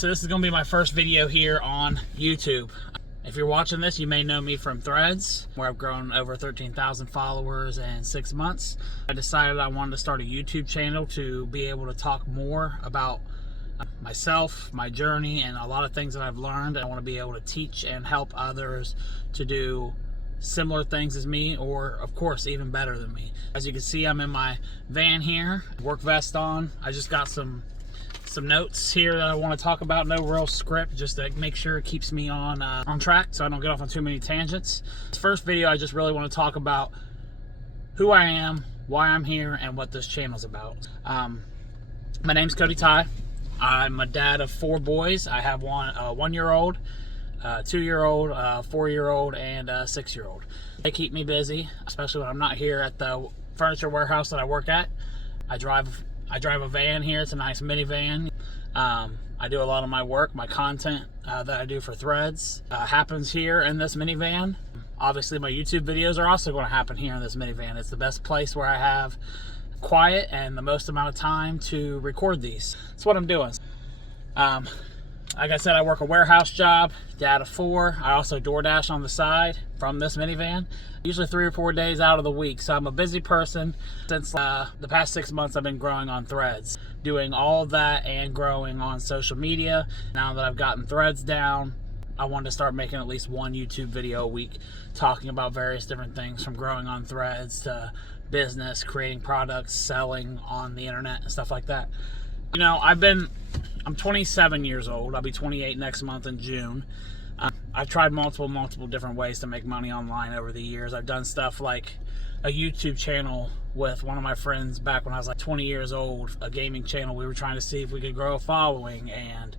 So this is going to be my first video here on YouTube. If you're watching this, you may know me from Threads, where I've grown over 13,000 followers in 6 months. I decided I wanted to start a YouTube channel to be able to talk more about myself, my journey, and a lot of things that I've learned. I want to be able to teach and help others to do similar things as me, or of course even better than me. As you can see, I'm in my van here, work vest on. I just got some notes here that I want to talk about. No real script, just to make sure it keeps me on track so I don't get off on too many tangents. This first video, I just really want to talk about who I am, why I'm here, and what this channel's about. My name's Cody Tye. I'm a dad of 4 boys. I have a 1-year-old, 2-year-old, 4-year-old, and a 6-year-old. They keep me busy, especially when I'm not here at the furniture warehouse that I work at. I drive a van here. It's a nice minivan. I do a lot of my work, my content that I do for Threads happens here in this minivan. Obviously, my YouTube videos are also going to happen here in this minivan. It's the best place where I have quiet and the most amount of time to record these. That's what I'm doing. Like I said, I work a warehouse job, dad of 4. I also DoorDash on the side from this minivan, usually 3 or 4 days out of the week. So I'm a busy person. Since the past 6 months, I've been growing on Threads, doing all of that and growing on social media. Now that I've gotten Threads down, I wanted to start making at least 1 YouTube video a week, talking about various different things, from growing on Threads to business, creating products, selling on the internet, and stuff like that. You know, I'm 27 years old. I'll be 28 next month in June. I've tried multiple different ways to make money online over the years. I've done stuff like a YouTube channel with one of my friends back when I was like 20 years old, a gaming channel. We were trying to see if we could grow a following and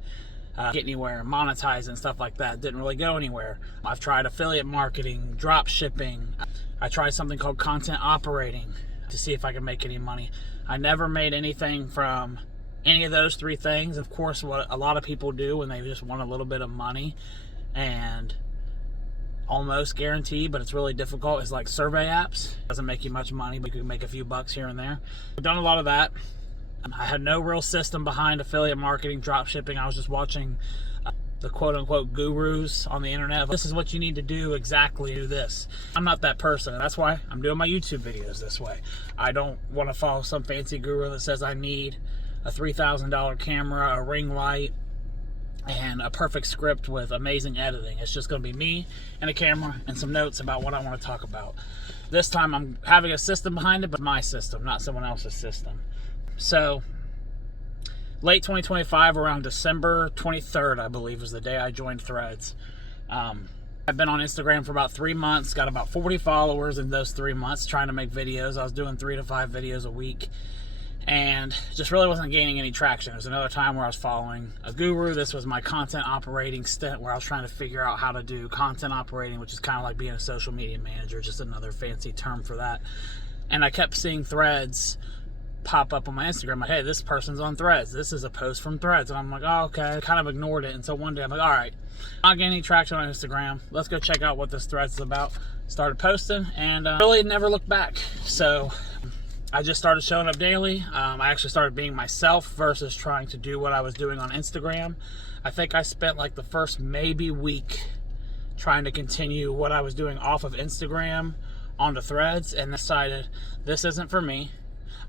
get anywhere, monetize and stuff like that. Didn't really go anywhere. I've tried affiliate marketing, drop shipping. I tried something called content operating to see if I could make any money. I never made anything from any of those 3 things. Of course, what a lot of people do when they just want a little bit of money and almost guaranteed, but it's really difficult, is like survey apps. It doesn't make you much money, but you can make a few bucks here and there. I've done a lot of that. I had no real system behind affiliate marketing, drop shipping. I was just watching the quote-unquote gurus on the internet. This is what you need to do, exactly do this. I'm not that person, and that's why I'm doing my YouTube videos this way. I don't want to follow some fancy guru that says I need a $3,000 camera, a ring light, and a perfect script with amazing editing. It's just going to be me and a camera and some notes about what I want to talk about. This time I'm having a system behind it, but my system, not someone else's system. So late 2025, around December 23rd, I believe, was the day I joined Threads. I've been on Instagram for about 3 months, got about 40 followers in those 3 months, trying to make videos. I was doing 3 to 5 videos a week, and just really wasn't gaining any traction. It was another time where I was following a guru. This was my content operating stint, where I was trying to figure out how to do content operating, which is kind of like being a social media manager, just another fancy term for that. And I kept seeing Threads pop up on my Instagram, like, hey, this person's on Threads, this is a post from Threads. And I'm like, oh, okay. I kind of ignored it until one day I'm like, all right, I'm not getting any traction on Instagram, let's go check out what this Threads is about. Started posting, and really never looked back. So I just started showing up daily. I actually started being myself versus trying to do what I was doing on Instagram. I think I spent like the first maybe week trying to continue what I was doing off of Instagram onto Threads, and decided this isn't for me.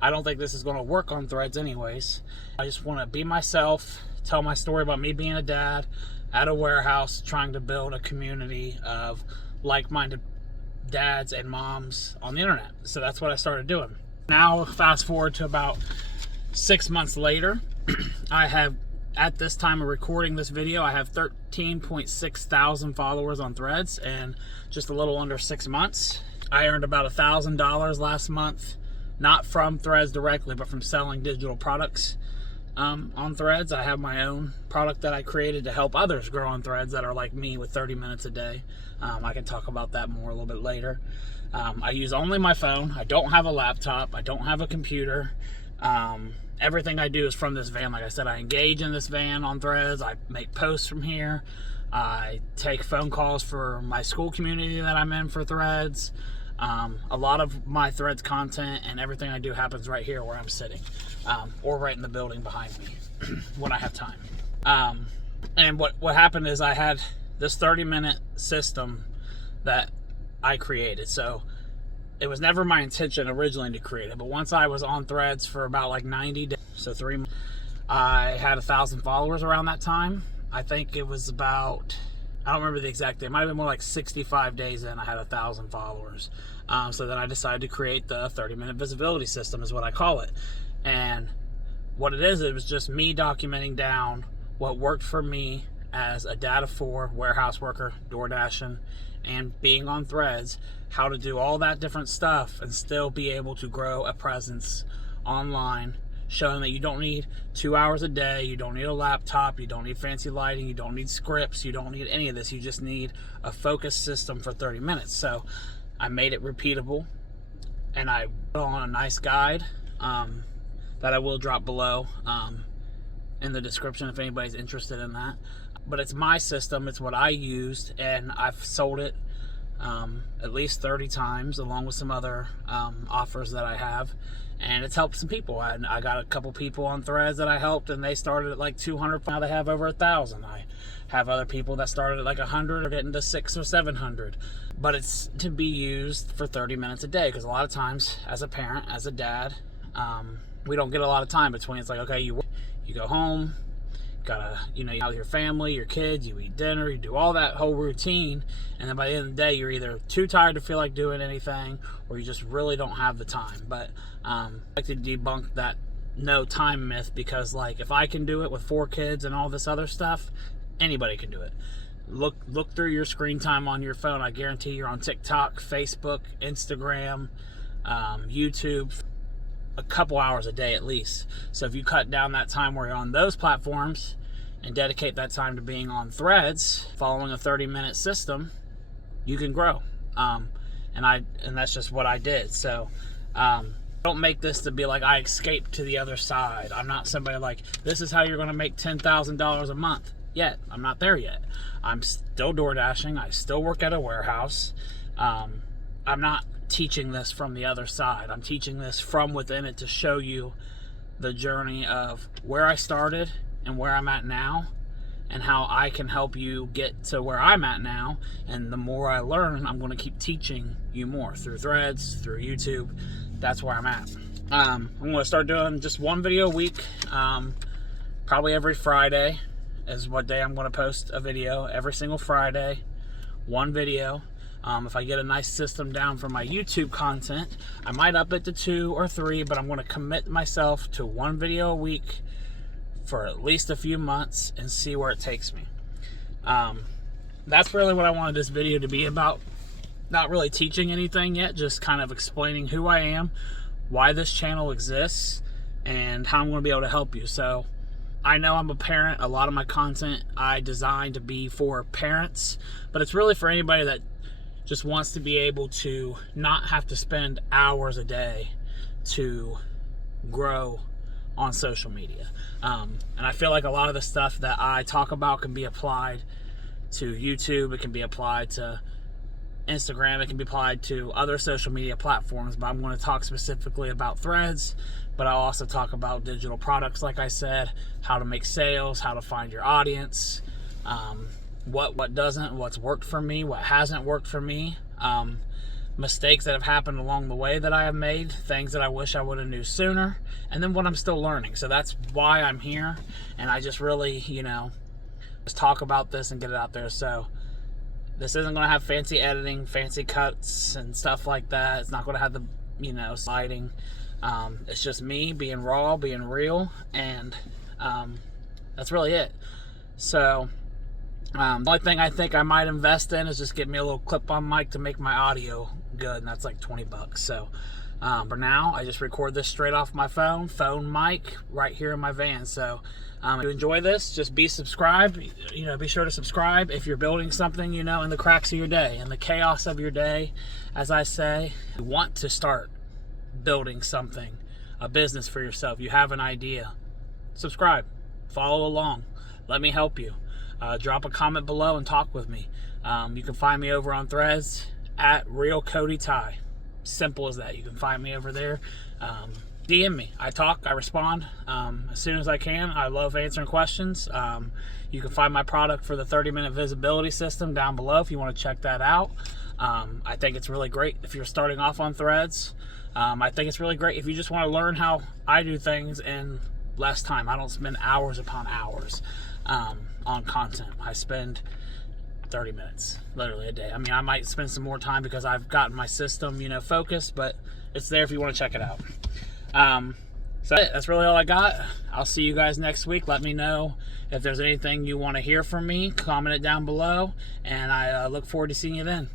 I don't think this is going to work on Threads anyways. I just want to be myself, tell my story about me being a dad at a warehouse, trying to build a community of like-minded dads and moms on the internet. So that's what I started doing. Now, fast forward to about 6 months later, I have, at this time of recording this video, I have 13.6 thousand followers on Threads in just a little under 6 months. I earned about $1,000 last month, not from Threads directly, but from selling digital products on Threads. I have my own product that I created to help others grow on Threads that are like me with 30 minutes a day. I can talk about that more a little bit later. I use only my phone. I don't have a laptop. I don't have a computer. Everything I do is from this van. Like I said, I engage in this van on Threads. I make posts from here. I take phone calls for my school community that I'm in for Threads. A lot of my Threads content and everything I do happens right here where I'm sitting, or right in the building behind me when I have time. And what happened is I had this 30-minute system that I created. So it was never my intention originally to create it, but once I was on Threads for about like 90 days, so 3 months, I had 1,000 followers around that time. I think it was about, I don't remember the exact day, it might have been more like 65 days in, I had 1,000 followers. So then I decided to create the 30-minute visibility system, is what I call it. And what it is, it was just me documenting down what worked for me as a dad of 4, warehouse worker, DoorDashing, and being on Threads, how to do all that different stuff and still be able to grow a presence online, showing that you don't need 2 hours a day, you don't need a laptop, you don't need fancy lighting, you don't need scripts, you don't need any of this. You just need a focused system for 30 minutes. So I made it repeatable, and I put on a nice guide that I will drop below in the description if anybody's interested in that. But it's my system, it's what I used, and I've sold it at least 30 times along with some other offers that I have, and it's helped some people. I got a couple people on Threads that I helped, and they started at like 200, now they have over 1,000. I have other people that started at like 100 or getting to 600 or 700. But it's to be used for 30 minutes a day, because a lot of times as a parent, as a dad, we don't get a lot of time between. It's like, okay, you go home, gotta, you out with your family, your kids, you eat dinner, you do all that whole routine, and then by the end of the day, you're either too tired to feel like doing anything, or you just really don't have the time. But I like to debunk that no time myth, because like, if I can do it with 4 kids and all this other stuff, anybody can do it. Look through your screen time on your phone. I guarantee you're on TikTok, Facebook, Instagram, YouTube, a couple hours a day at least. So if you cut down that time where you're on those platforms and dedicate that time to being on Threads, following a 30-minute system, you can grow. And that's just what I did. So don't make this to be like I escaped to the other side. I'm not somebody like, this is how you're going to make $10,000 a month yet. I'm not there yet. I'm still DoorDashing. I still work at a warehouse. I'm not teaching this from the other side. I'm teaching this from within it to show you the journey of where I started and where I'm at now, and how I can help you get to where I'm at now. And the more I learn, I'm going to keep teaching you more through Threads, through YouTube. That's where I'm at. I'm going to start doing just one video a week, probably every Friday is what day I'm going to post a video. Every single Friday, one video. If I get a nice system down for my YouTube content, I might up it to 2 or 3, but I'm going to commit myself to one video a week for at least a few months and see where it takes me. That's really what I wanted this video to be about. Not really teaching anything yet, just kind of explaining who I am, why this channel exists, and how I'm going to be able to help you. So I know I'm a parent. A lot of my content I designed to be for parents, but it's really for anybody that just wants to be able to not have to spend hours a day to grow on social media. And I feel like a lot of the stuff that I talk about can be applied to YouTube. It can be applied to Instagram. It can be applied to other social media platforms, but I'm going to talk specifically about Threads. But I'll also talk about digital products, like I said, how to make sales, how to find your audience, what doesn't, what's worked for me, what hasn't worked for me, mistakes that have happened along the way that I have made, things that I wish I would have knew sooner, and then what I'm still learning. So that's why I'm here, and I just really, just talk about this and get it out there. So this isn't going to have fancy editing, fancy cuts and stuff like that. It's not going to have the, sliding. It's just me being raw, being real, and that's really it. So the only thing I think I might invest in is just get me a little clip-on mic to make my audio good, and that's like $20. So for now, I just record this straight off my phone mic right here in my van. So if you enjoy this, just be subscribed. Be sure to subscribe if you're building something, in the cracks of your day, in the chaos of your day. As I say, you want to start building something, a business for yourself. You have an idea. Subscribe, follow along, let me help you. Drop a comment below and talk with me. You can find me over on Threads at Real Cody Tye. Simple as that. You can find me over there. DM me. I talk, I respond as soon as I can. I love answering questions. You can find my product for the 30-minute visibility system down below if you want to check that out. I think it's really great if you're starting off on Threads. I think it's really great if you just want to learn how I do things in less time. I don't spend hours upon hours on content. I spend 30 minutes literally a day. I mean, I might spend some more time because I've gotten my system, focused, but it's there if you want to check it out. So that's really all I got. I'll see you guys next week. Let me know if there's anything you want to hear from me. Comment it down below, and I look forward to seeing you then.